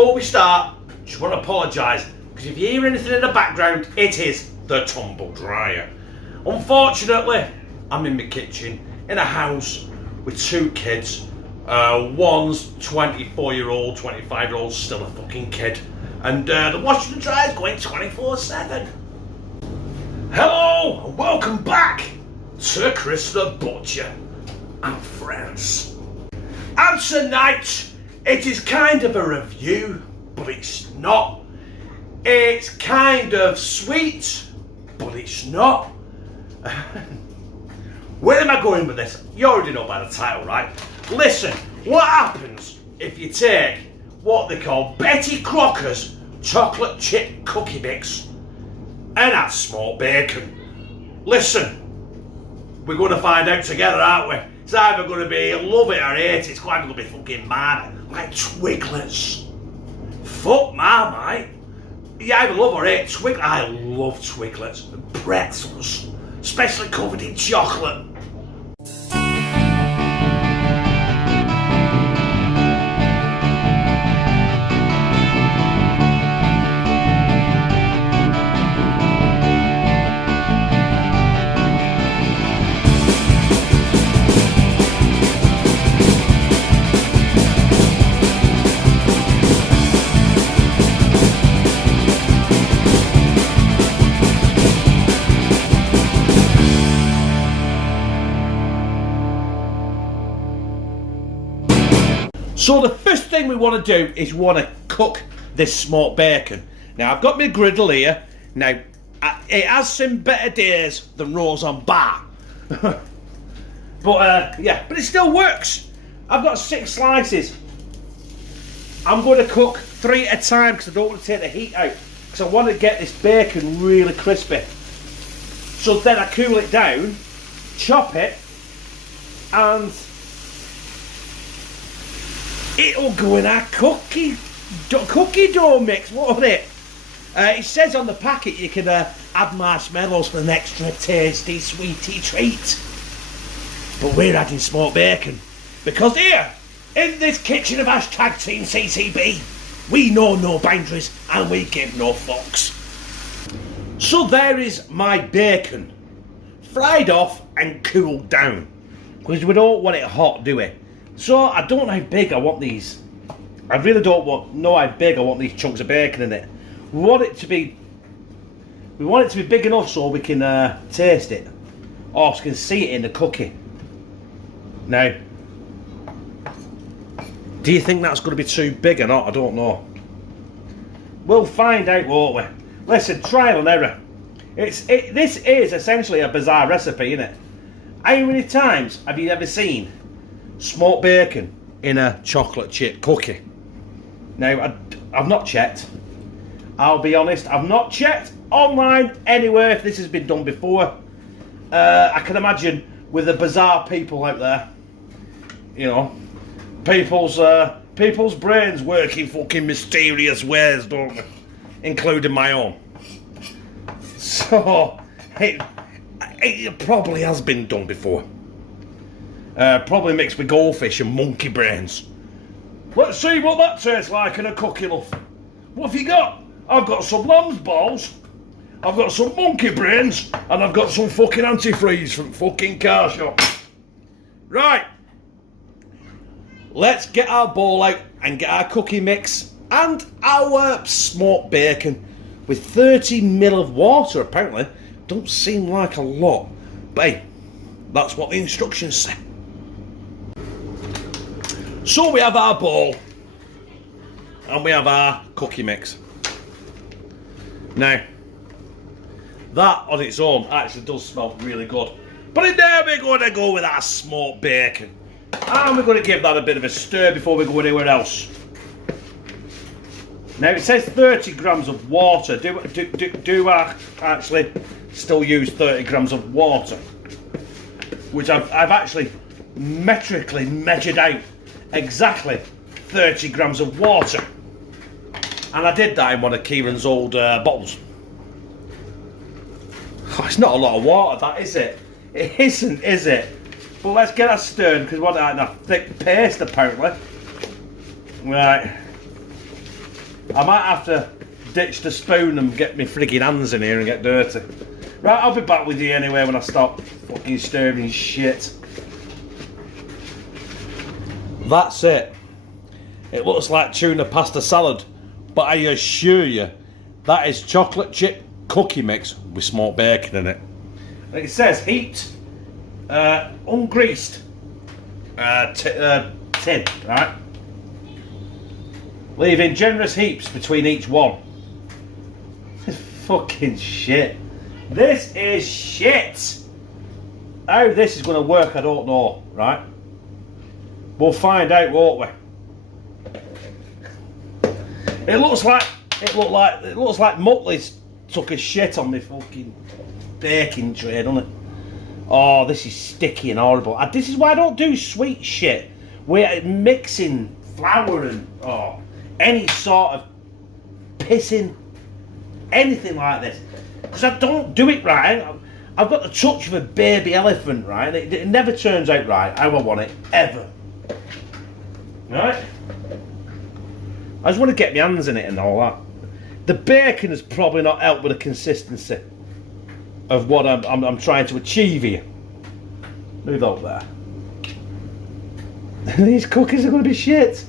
before we start, just want to apologise, because if you hear anything in the background, it is the tumble dryer. Unfortunately, I'm in my kitchen, in a house with two kids. One's 24-year-old, 25-year-old, still a fucking kid. And the washing and dryer is going 24/7. Hello, and welcome back to Chris the Butcher and friends. And tonight, it is kind of a review, but it's not. It's kind of sweet, but it's not. Where am I going with this? You already know by the title, right? Listen, what happens if you take what they call Betty Crocker's chocolate chip cookie mix and add smoked bacon? Listen, we're going to find out together, aren't we? It's either going to be love it or hate it. It's quite going to be fucking mad, like Twiglets. Fuck my mate. You either love or hate Twiglets. I love Twiglets and pretzels, especially covered in chocolate. So the first thing we want to do is want to cook this smoked bacon. Now I've got my griddle here. Now it has some better days than Rose on Bar. But it still works. I've got 6 slices. I'm going to cook 3 at a time because I don't want to take the heat out, because I want to get this bacon really crispy. So then I cool it down, chop it, and it'll go in our cookie dough mix, won't it? It says on the packet you can add marshmallows for an extra tasty, sweety treat. But we're adding smoked bacon, because here, in this kitchen of #Teamctb, we know no boundaries and we give no fucks. So there is my bacon, fried off and cooled down, because we don't want it hot, do we? So I don't know how big I want these. I really don't know how big I want these chunks of bacon in it. We want it to be big enough so we can taste it, or we can see it in the cookie. Now, do you think that's going to be too big or not? I don't know. We'll find out, won't we? Listen, trial and error. This is essentially a Bizzare recipe, isn't it? How many times have you ever seen smoked bacon in a chocolate chip cookie? Now, I've not checked. I'll be honest, I've not checked online anywhere if this has been done before. I can imagine with the Bizzare people out there, you know, people's brains work in fucking mysterious ways, don't they? Including my own. So, it probably has been done before. Probably mixed with goldfish and monkey brains. Let's see what that tastes like in a cookie, love. What have you got? I've got some lamb's balls, I've got some monkey brains, and I've got some fucking antifreeze from fucking car shop. Right. Let's get our bowl out and get our cookie mix and our smoked bacon with 30 ml of water, apparently. Don't seem like a lot, but hey, that's what the instructions say. So we have our bowl and we have our cookie mix. Now, that on its own actually does smell really good. But in there we're going to go with our smoked bacon. And we're going to give that a bit of a stir before we go anywhere else. Now it says 30 grams of water. Do I actually still use 30 grams of water? Which I've actually metrically measured out exactly 30 grams of water. And I did that in one of Kieran's old bottles. Oh, it's not a lot of water, that, is it? It isn't, is it? But let's get that stirred, because we want that in a thick paste, apparently. Right. I might have to ditch the spoon and get my frigging hands in here and get dirty. Right, I'll be back with you anyway when I stop fucking stirring shit. That's it. It looks like tuna pasta salad, but I assure you, that is chocolate chip cookie mix with smoked bacon in it. And it says heat, ungreased tin, right? Leaving generous heaps between each one. This is fucking shit. This is shit. How this is going to work, I don't know, right? We'll find out, won't we? It looks like Muttley's took a shit on me fucking baking tray, doesn't it? Oh, this is sticky and horrible. This is why I don't do sweet shit. We're mixing flour and any sort of pissing, anything like this. Because I don't do it right. I've got the touch of a baby elephant, right? It never turns out right how I want it, ever. Right? I just want to get my hands in it and all that. The bacon has probably not helped with the consistency of what I'm trying to achieve here. Move over there. These cookies are going to be shit.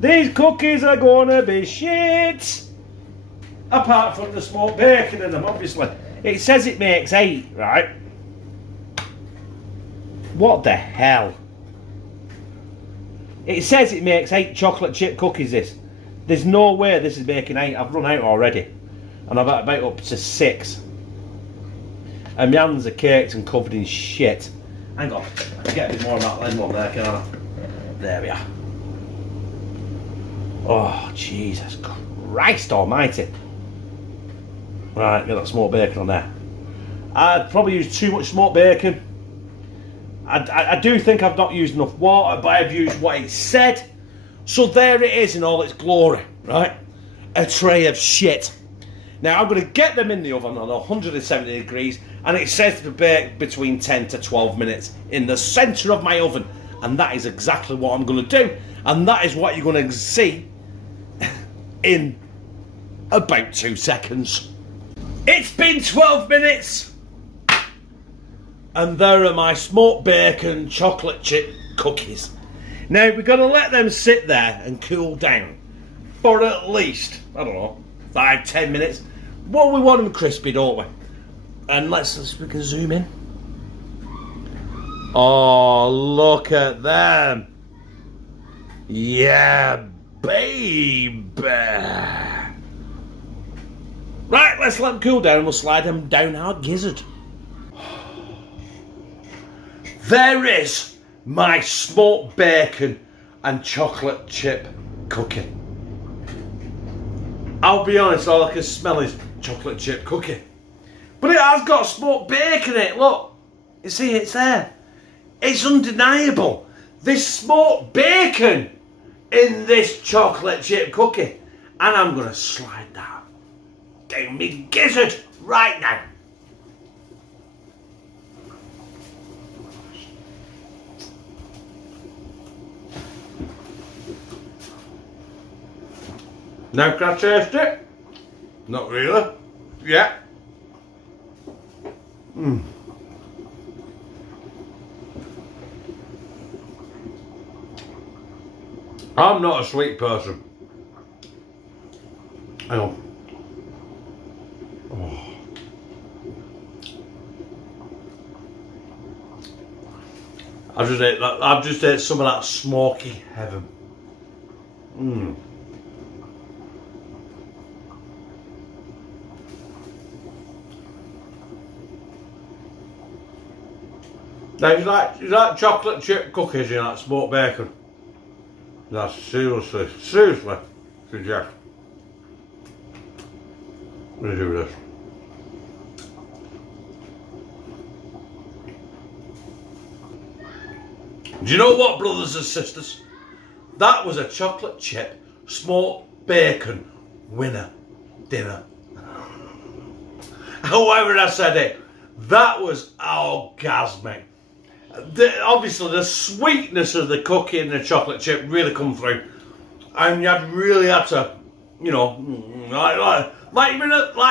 These cookies are going to be shit. Apart from the smoked bacon in them, obviously. It says it makes 8, right? What the hell? It says it makes 8 chocolate chip cookies, this. There's no way this is making 8. I've run out already. And I've about up to 6. And my hands are caked and covered in shit. Hang on. I can get a bit more of that lemon there, can I? There we are. Oh, Jesus Christ almighty. Right, get that smoked bacon on there. I'd probably used too much smoked bacon. I do think I've not used enough water, but I've used what it said. So there it is in all its glory, right? A tray of shit. Now I'm going to get them in the oven on 170 degrees, and it says to bake between 10 to 12 minutes in the centre of my oven. And that is exactly what I'm going to do. And that is what you're going to see in about 2 seconds. It's been 12 minutes. And there are my smoked bacon chocolate chip cookies. Now we're going to let them sit there and cool down for at least, I don't know, 5-10 minutes. Well, we want them crispy, don't we? And we can zoom in. Oh, look at them. Yeah, baby. Right, let's let them cool down and we'll slide them down our gizzard. There is my smoked bacon and chocolate chip cookie. I'll be honest, all I can smell is chocolate chip cookie. But it has got smoked bacon in it, look. You see, it's there. It's undeniable. There's smoked bacon in this chocolate chip cookie. And I'm going to slide that down my gizzard right now. Now can I taste it? Not really. Yeah. I'm not a sweet person. Hang on. Oh. I've just ate some of that smoky heaven. Now, you like chocolate chip cookies in that smoked bacon? That's seriously suggest. I'm going to do this. Do you know what, brothers and sisters? That was a chocolate chip smoked bacon winner dinner. However I said it, that was orgasmic. Obviously the sweetness of the cookie and the chocolate chip really come through, and you really had to You know, like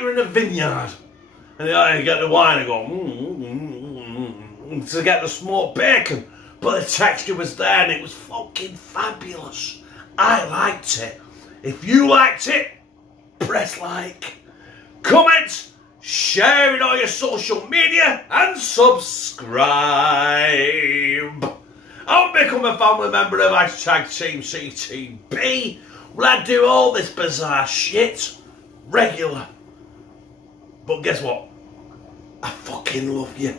you're in a vineyard, and you get the wine and go to get the smoked bacon, but the texture was there and it was fucking fabulous. I liked it. If you liked it, press like, comment, share it on your social media, and subscribe. I'll become a family member of #Teamctb. Well, I do all this bizarre shit regular. But guess what? I fucking love you.